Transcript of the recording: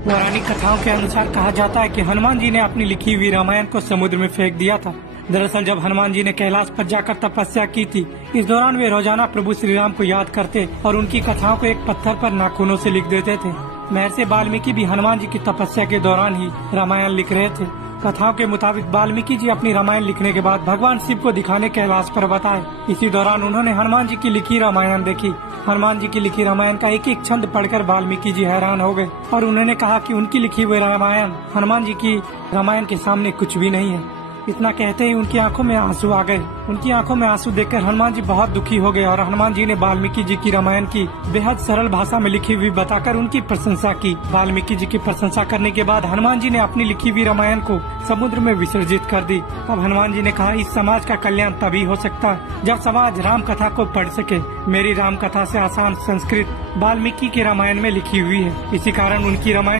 पौराणिक कथाओं के अनुसार कहा जाता है कि हनुमान जी ने अपनी लिखी हुई रामायण को समुद्र में फेंक दिया था। दरअसल जब हनुमान जी ने कैलाश पर जाकर तपस्या की थी, इस दौरान वे रोजाना प्रभु श्री राम को याद करते और उनकी कथाओं को एक पत्थर पर नाखूनों से लिख देते थे। महर्षि वाल्मीकि भी हनुमान जी की तपस्या के दौरान ही रामायण लिख रहे थे। कथाओं के मुताबिक वाल्मीकि जी अपनी रामायण लिखने के बाद भगवान शिव को दिखाने कैलाश पर बताए। इसी दौरान उन्होंने हनुमान जी की लिखी रामायण देखी। हनुमान जी की लिखी रामायण का एक एक छंद पढ़कर वाल्मीकि जी हैरान हो गए और उन्होंने कहा कि उनकी लिखी हुई रामायण हनुमान जी की रामायण के सामने कुछ भी नहीं है। इतना कहते ही उनकी आंखों में आंसू आ गए। उनकी आंखों में आंसू देखकर हनुमान जी बहुत दुखी हो गए और हनुमान जी ने वाल्मीकि जी की रामायण की बेहद सरल भाषा में लिखी हुई बताकर उनकी प्रशंसा की। वाल्मीकि जी की प्रशंसा करने के बाद हनुमान जी ने अपनी लिखी हुई रामायण को समुद्र में विसर्जित कर दी। अब हनुमान जी ने कहा, इस समाज का कल्याण तभी हो सकता जब समाज राम कथा को पढ़ सके। मेरी राम कथा से आसान संस्कृत वाल्मीकि के रामायण में लिखी हुई है। इसी कारण उनकी रामायण